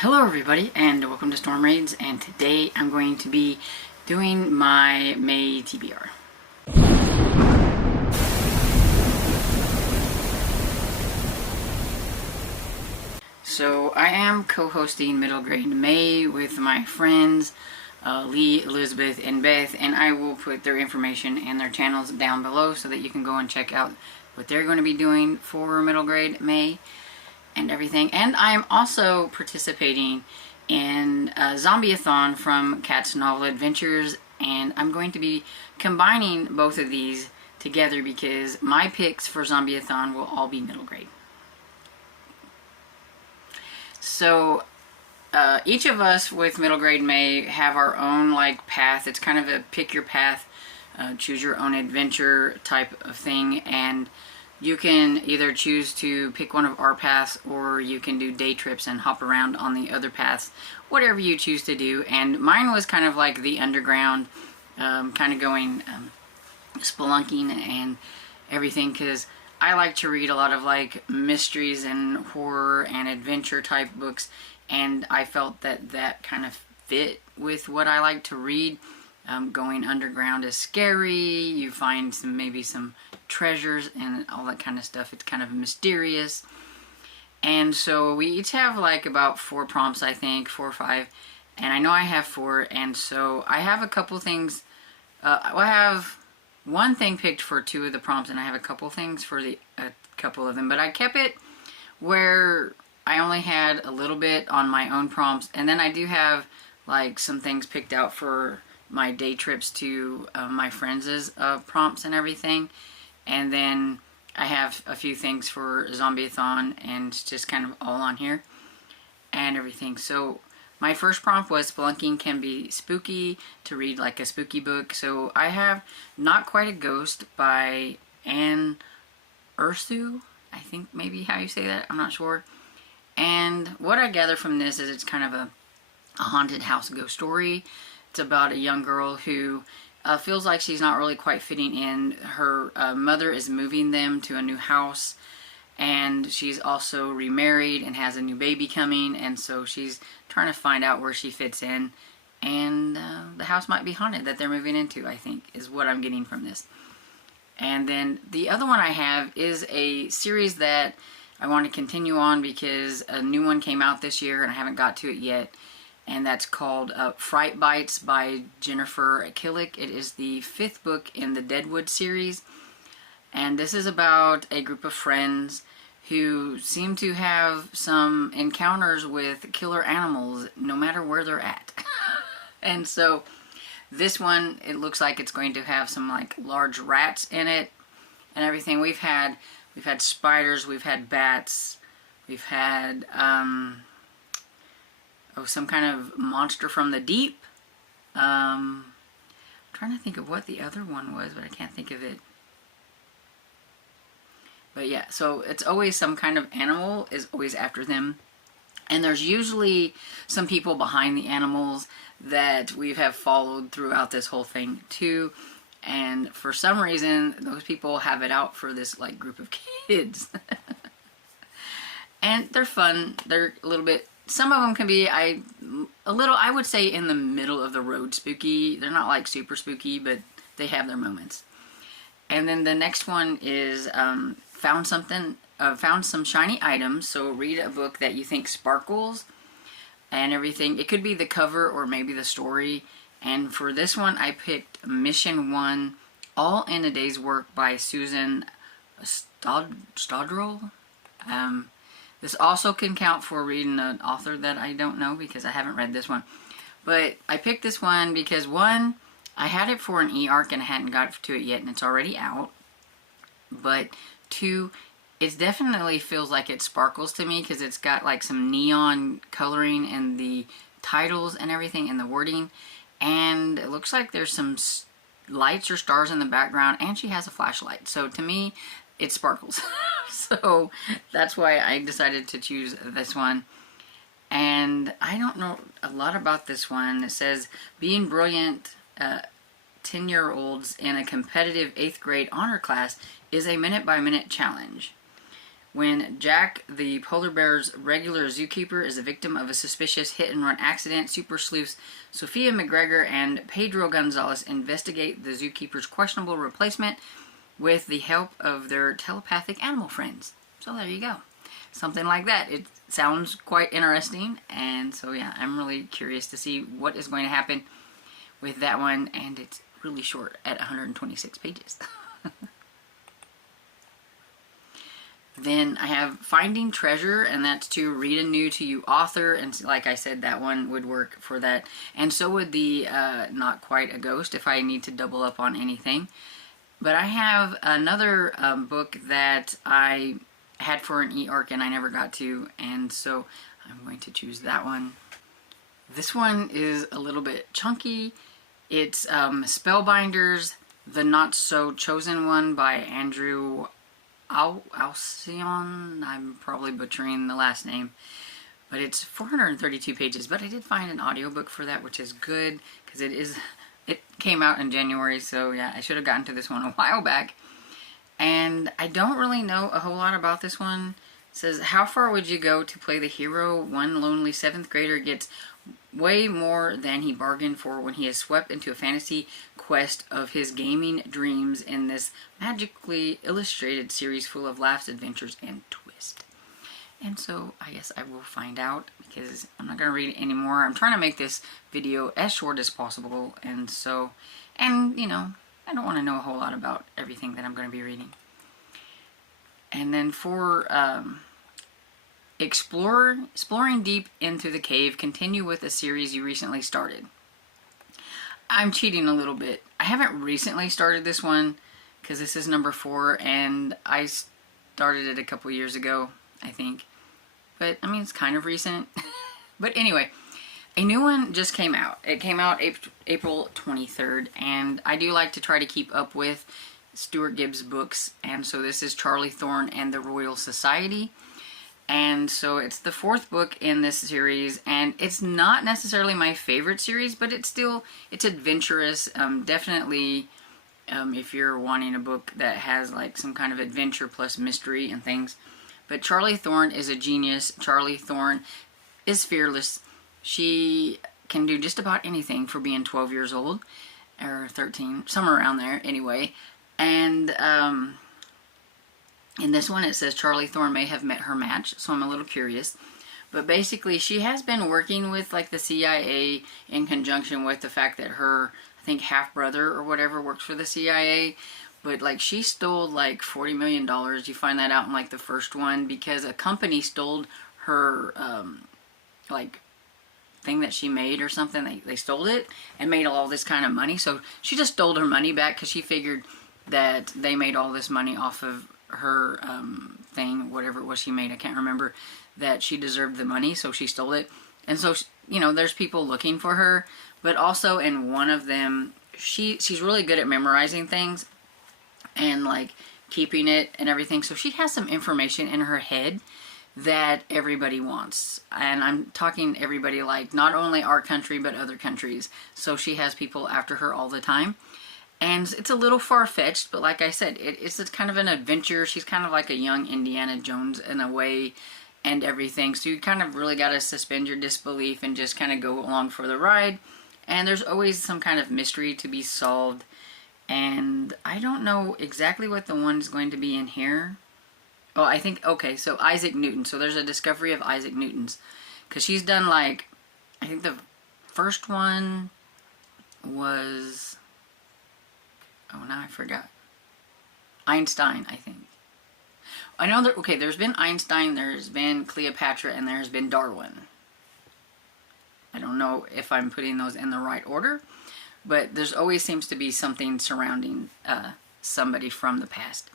Hello everybody and welcome to Storm Raids, and today I'm going to be doing my May TBR. So I am co-hosting Middle Grade May with my friends Lee, Elizabeth, and Beth, and I will put their information and their channels down below so that you can go and check out what they're going to be doing for Middle Grade May and everything. And I'm also participating in a Zombiethon from Kat's Novel Adventures, and I'm going to be combining both of these together because my picks for Zombiethon will all be middle grade. So each of us with middle grade May have our own like path. It's kind of a pick your path, choose your own adventure type of thing, and you can either choose to pick one of our paths, or you can do day trips and hop around on the other paths, whatever you choose to do. And mine was kind of like the underground, kind of going spelunking and everything, because I like to read a lot of like mysteries and horror and adventure type books, and I felt that that kind of fit with what I like to read. Going underground is scary. You find maybe some treasures and all that kind of stuff. It's kind of mysterious. And so we each have like about 4 prompts, I think, 4 or 5. And I know I have 4. And so I have a couple things. I have one thing picked for 2 of the prompts, and I have a couple things for a couple of them. But I kept it where I only had a little bit on my own prompts. And then I do have like some things picked out for my day trips to my friends' prompts and everything. And then I have a few things for Zombiethon, and it's just kind of all on here and everything. So my first prompt was spelunking can be spooky, to read like a spooky book. So I have Not Quite a Ghost by Anne Ursu, I think maybe how you say that, I'm not sure. And what I gather from this is it's kind of a haunted house ghost story. It's about a young girl who feels like she's not really quite fitting in. Her mother is moving them to a new house, and she's also remarried and has a new baby coming, and so she's trying to find out where she fits in. And the house might be haunted that they're moving into, I think, is what I'm getting from this. And then the other one I have is a series that I want to continue on because a new one came out this year and I haven't got to it yet. And that's called Fright Bites by Jennifer Killick. It is the 5th book in the Deadwood series. And this is about a group of friends who seem to have some encounters with killer animals no matter where they're at. And so this one, it looks like it's going to have some like large rats in it and everything. We've had spiders, we've had bats, we've had some kind of monster from the deep. I'm trying to think of what the other one was, but I can't think of it. But yeah, so it's always some kind of animal is always after them. And there's usually some people behind the animals that we have followed throughout this whole thing too. And for some reason, those people have it out for this like group of kids. And they're fun. They're a little bit, some of them can be I would say in the middle of the road spooky. They're not like super spooky, but they have their moments. And then the next one is found some shiny items. So read a book that you think sparkles and everything. It could be the cover or maybe the story. And for this one, I picked Mission 1, All in a Day's Work by Susan Stodrell. This also can count for reading an author that I don't know because I haven't read this one. But I picked this one because 1, I had it for an e-arc and I hadn't got to it yet and it's already out. But 2, it definitely feels like it sparkles to me because it's got like some neon coloring in the titles and everything and the wording. And it looks like there's some lights or stars in the background, and she has a flashlight. So to me, it sparkles. So that's why I decided to choose this one. And I don't know a lot about this one. It says, being brilliant 10-year-olds in a competitive 8th grade honor class is a minute-by-minute challenge. When Jack, the polar bear's regular zookeeper, is a victim of a suspicious hit-and-run accident, super sleuths Sophia McGregor and Pedro Gonzalez investigate the zookeeper's questionable replacement with the help of their telepathic animal friends. So there you go. Something like that. It sounds quite interesting, and so yeah, I'm really curious to see what is going to happen with that one, and it's really short at 126 pages. Then I have Finding Treasure, and that's to read a new to you author, and like I said, that one would work for that. And so would the Not Quite a Ghost if I need to double up on anything. But I have another book that I had for an e-arc and I never got to, and so I'm going to choose that one. This one is a little bit chunky. It's Spellbinders, The Not So Chosen One by Andrew Alcyon. I'm probably butchering the last name, but it's 432 pages. But I did find an audiobook for that, which is good because it came out in January, so yeah, I should have gotten to this one a while back. And I don't really know a whole lot about this one. It says, how far would you go to play the hero? One lonely 7th grader gets way more than he bargained for when he is swept into a fantasy quest of his gaming dreams in this magically illustrated series full of laughs, adventures, and twist. And so I guess I will find out, because I'm not going to read it anymore. I'm trying to make this video as short as possible, and so, and you know, I don't want to know a whole lot about everything that I'm going to be reading. And then for Exploring Deep into the Cave, continue with a series you recently started. I'm cheating a little bit. I haven't recently started this one because this is number 4 and I started it a couple years ago, I think. But I mean, it's kind of recent. But anyway, a new one just came out. It came out April 23rd, and I do like to try to keep up with Stuart Gibbs books, and so this is Charlie Thorne and the Royal Society. And so it's the 4th book in this series, and it's not necessarily my favorite series, but it's adventurous. Definitely, if you're wanting a book that has like some kind of adventure plus mystery and things. But Charlie Thorne is a genius. Charlie Thorne is fearless. She can do just about anything for being 12 years old, or 13, somewhere around there anyway. And in this one it says Charlie Thorne may have met her match, so I'm a little curious. But basically she has been working with like the CIA in conjunction with the fact that her, I think, half-brother or whatever works for the CIA. But like she stole like $40 million. You find that out in like the first one because a company stole her like thing that she made or something. They stole it and made all this kind of money. So she just stole her money back because she figured that they made all this money off of her thing, whatever it was she made, I can't remember, that she deserved the money, so she stole it. And so, you know, there's people looking for her, but also in one of them, she's really good at memorizing things and like keeping it and everything. So she has some information in her head that everybody wants. And I'm talking everybody, like not only our country, but other countries. So she has people after her all the time. And it's a little far-fetched, but like I said, it's kind of an adventure. She's kind of like a young Indiana Jones in a way and everything. So you kind of really got to suspend your disbelief and just kind of go along for the ride. And there's always some kind of mystery to be solved. And I don't know exactly what the one's going to be in here. Oh, I think, okay, so Isaac Newton. So there's a discovery of Isaac Newton's. Because she's done like, I think the first one was, oh, now I forgot. Einstein, I think. I know that, okay, there's been Einstein, there's been Cleopatra, and there's been Darwin. I don't know if I'm putting those in the right order, but there's always seems to be something surrounding somebody from the past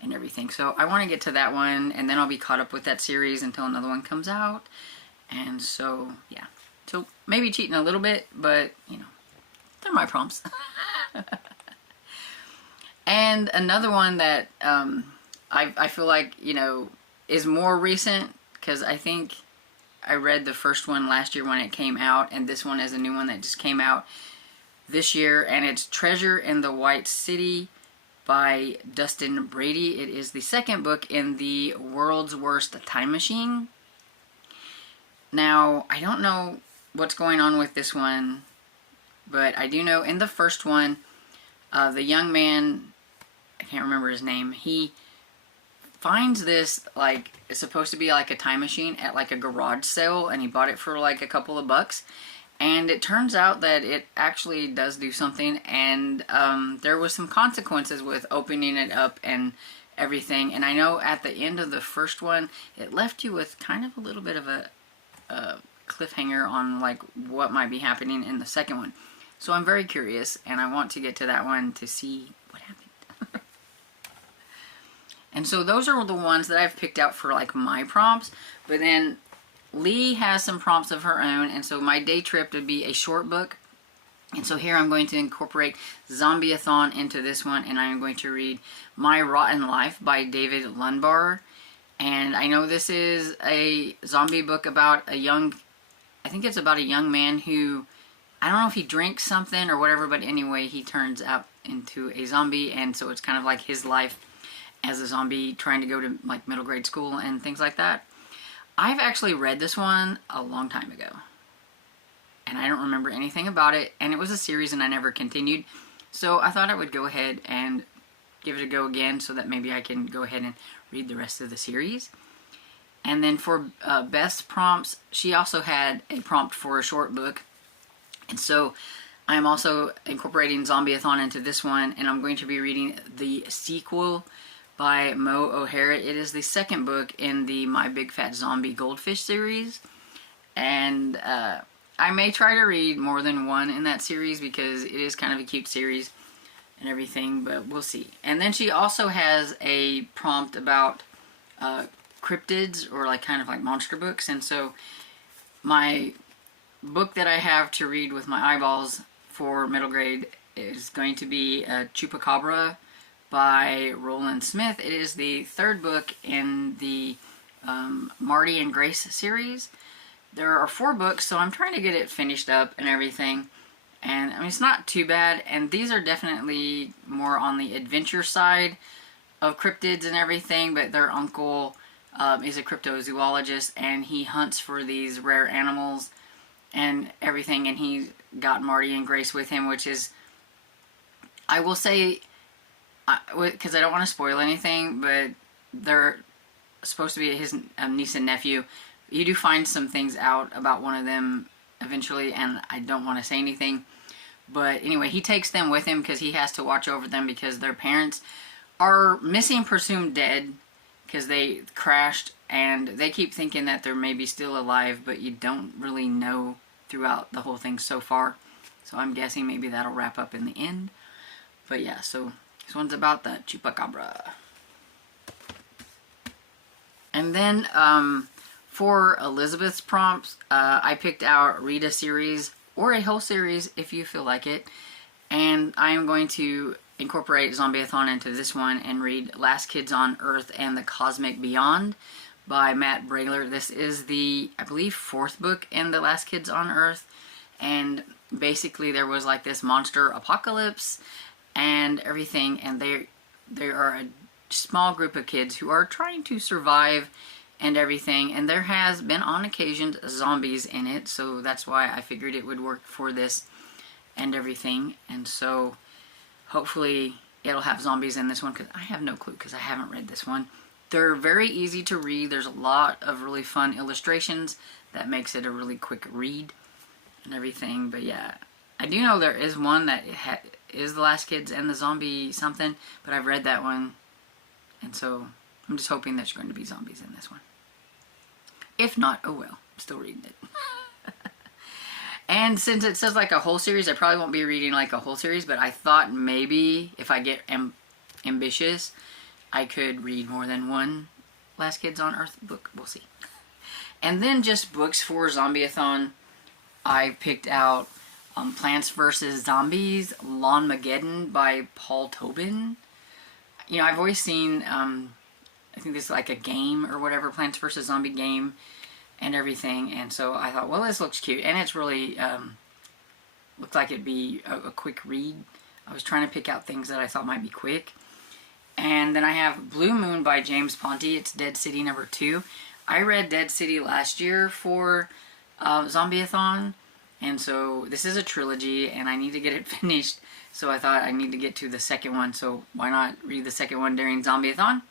and everything. So I want to get to that one, and then I'll be caught up with that series until another one comes out. And so, yeah. So maybe cheating a little bit, but, you know, they're my prompts. And another one that I feel like, you know, is more recent, because I think I read the first one last year when it came out, and this one is a new one that just came out this year, and it's Treasure in the White City by Dustin Brady. It is the second book in the World's Worst Time Machine. Now, I don't know what's going on with this one, but I do know in the first one, the young man, I can't remember his name, he finds this, like, it's supposed to be like a time machine at like a garage sale, and he bought it for like a couple of bucks. And it turns out that it actually does do something, and there was some consequences with opening it up and everything. And I know at the end of the first one, it left you with kind of a little bit of a cliffhanger on like what might be happening in the second one. So I'm very curious, and I want to get to that one to see what happened. And so those are the ones that I've picked out for like my prompts. But then Lee has some prompts of her own, and so my day trip would be a short book. And so here I'm going to incorporate Zombiethon into this one, and I'm going to read My Rotten Life by David Lundbar. And I know this is a zombie book about a young, I think it's about a young man who, I don't know if he drinks something or whatever, but anyway, he turns out into a zombie, and so it's kind of like his life as a zombie trying to go to like middle grade school and things like that. I've actually read this one a long time ago, and I don't remember anything about it, and it was a series and I never continued, so I thought I would go ahead and give it a go again so that maybe I can go ahead and read the rest of the series. And then for best prompts, she also had a prompt for a short book, and so I'm also incorporating Zombiethon into this one, and I'm going to be reading the sequel by Mo O'Hara. It is the second book in the My Big Fat Zombie Goldfish series, and I may try to read more than one in that series because it is kind of a cute series and everything, but we'll see. And then she also has a prompt about cryptids, or like kind of like monster books, and so my book that I have to read with my eyeballs for middle grade is going to be Chupacabra by Roland Smith. It is the third book in the Marty and Grace series. There are 4 books, so I'm trying to get it finished up and everything. And I mean, it's not too bad, and these are definitely more on the adventure side of cryptids and everything, but their uncle is a cryptozoologist, and he hunts for these rare animals and everything, and he got Marty and Grace with him, which is, I will say, because I don't want to spoil anything, but they're supposed to be his niece and nephew. You do find some things out about one of them eventually, and I don't want to say anything. But anyway, he takes them with him because he has to watch over them because their parents are missing, presumed dead, because they crashed, and they keep thinking that they're maybe still alive, but you don't really know throughout the whole thing so far. So I'm guessing maybe that'll wrap up in the end. But yeah, so this one's about the Chupacabra. And then for Elizabeth's prompts, I picked out read a series or a whole series if you feel like it. And I am going to incorporate Zombiethon into this one and read Last Kids on Earth and the Cosmic Beyond by Matt Brailer. This is the, I believe, 4th book in the Last Kids on Earth. And basically there was like this monster apocalypse and everything, and they are a small group of kids who are trying to survive and everything, and there has been on occasion zombies in it, so that's why I figured it would work for this and everything. And so hopefully it'll have zombies in this one, because I have no clue because I haven't read this one. They're very easy to read. There's a lot of really fun illustrations that makes it a really quick read and everything. But yeah, I do know there is one that is The Last Kids and the Zombie something, but I've read that one, and so I'm just hoping there's going to be zombies in this one. If not, oh well, I'm still reading it. And since it says like a whole series, I probably won't be reading like a whole series, but I thought maybe if I get ambitious, I could read more than one Last Kids on Earth book. We'll see. And then just books for Zombiethon. I picked out Plants vs. Zombies, Lawnmageddon by Paul Tobin. You know, I've always seen, I think this is like a game or whatever, Plants vs. Zombie game and everything. And so I thought, well, this looks cute. And it's really, looks like it'd be a quick read. I was trying to pick out things that I thought might be quick. And then I have Blue Moon by James Ponte. It's Dead City number 2. I read Dead City last year for Zombiethon, and so this is a trilogy, and I need to get it finished. So I thought I need to get to the second one, so why not read the second one during Zombiethon?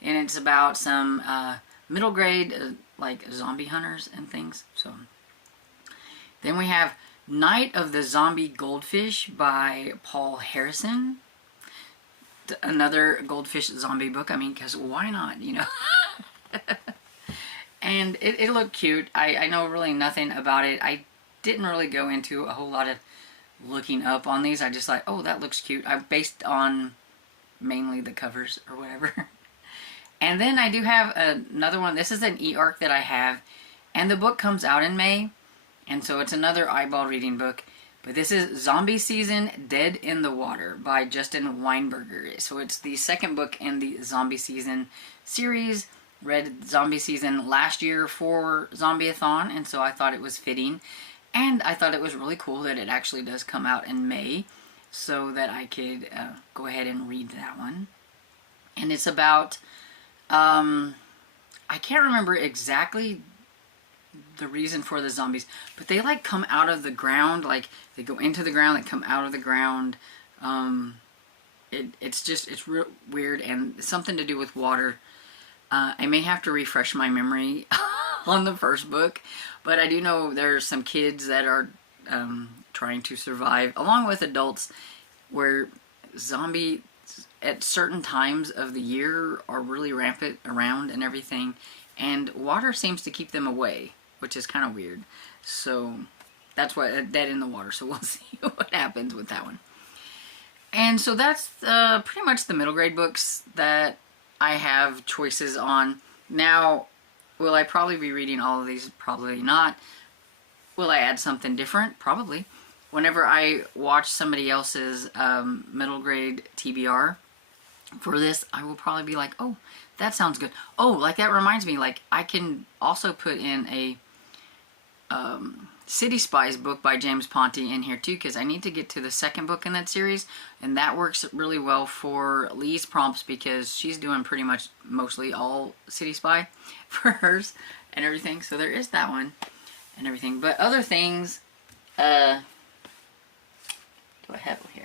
And it's about some middle grade like zombie hunters and things. So then we have Night of the Zombie Goldfish by Paul Harrison. Another goldfish zombie book. I mean, because why not, you know? And it looked cute. I know really nothing about it. I didn't really go into a whole lot of looking up on these. I just like, oh, that looks cute. I based on mainly the covers or whatever. And then I do have another one. This is an e-arc that I have, and the book comes out in May, and so it's another eyeball reading book. But this is Zombie Season Dead in the Water by Justin Weinberger. So it's the second book in the Zombie Season series. Read Zombie Season last year for Zombiethon, and so I thought it was fitting. And I thought it was really cool that it actually does come out in May, so that I could go ahead and read that one. And it's about, I can't remember exactly the reason for the zombies, but they like come out of the ground, like they go into the ground, they come out of the ground. It's real weird, and something to do with water. I may have to refresh my memory on the first book, but I do know there's some kids that are trying to survive, along with adults, where zombies at certain times of the year are really rampant around and everything, and water seems to keep them away, which is kind of weird. So that's why Dead in the Water. So we'll see what happens with that one. And so that's pretty much the middle grade books that I have choices on. Now, will I probably be reading all of these? Probably not. Will I add something different? Probably. Whenever I watch somebody else's middle grade TBR for this, I will probably be like, oh, that sounds good. Oh, like that reminds me, like I can also put in a City Spies book by James Ponte in here too, because I need to get to the second book in that series, and that works really well for Lee's prompts because she's doing pretty much mostly all City Spy for hers and everything. So there is that one and everything. But other things, do I have it here?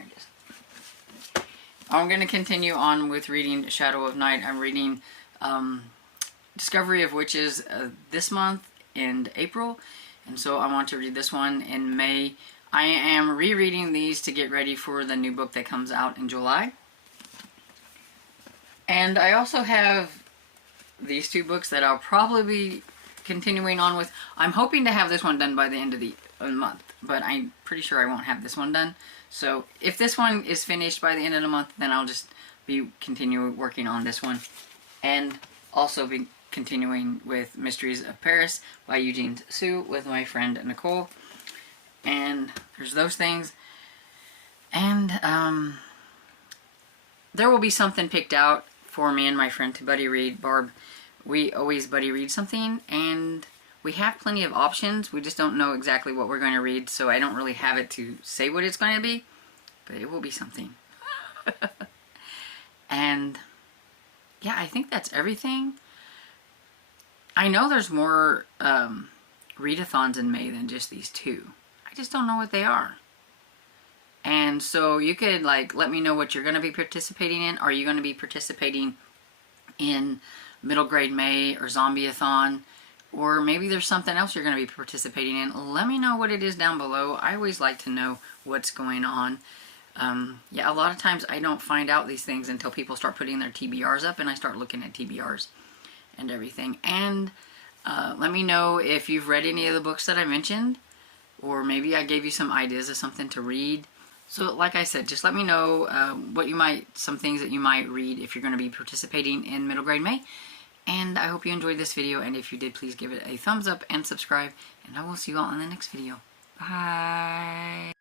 I'm going to continue on with reading Shadow of Night. I'm reading Discovery of Witches this month in April, and so I want to read this one in May. I am rereading these to get ready for the new book that comes out in July. And I also have these two books that I'll probably be continuing on with. I'm hoping to have this one done by the end of the month, but I'm pretty sure I won't have this one done. So if this one is finished by the end of the month, then I'll just be continuing working on this one. And also be continuing with Mysteries of Paris by Eugene Sue with my friend Nicole. And there's those things. And there will be something picked out for me and my friend to buddy read. Barb, we always buddy read something, and we have plenty of options. We just don't know exactly what we're going to read, so I don't really have it to say what it's going to be, but it will be something. And yeah, I think that's everything. I know there's more readathons in May than just these two. I just don't know what they are. And so you could like let me know what you're going to be participating in. Are you going to be participating in middle grade May or Zombiethon? Or maybe there's something else you're going to be participating in. Let me know what it is down below. I always like to know what's going on. Yeah, a lot of times I don't find out these things until people start putting their TBRs up, and I start looking at TBRs and everything. And let me know if you've read any of the books that I mentioned, or maybe I gave you some ideas of something to read. So like I said, just let me know some things that you might read if you're going to be participating in middle grade May. And I hope you enjoyed this video, and if you did, please give it a thumbs up and subscribe, and I will see you all in the next video. Bye!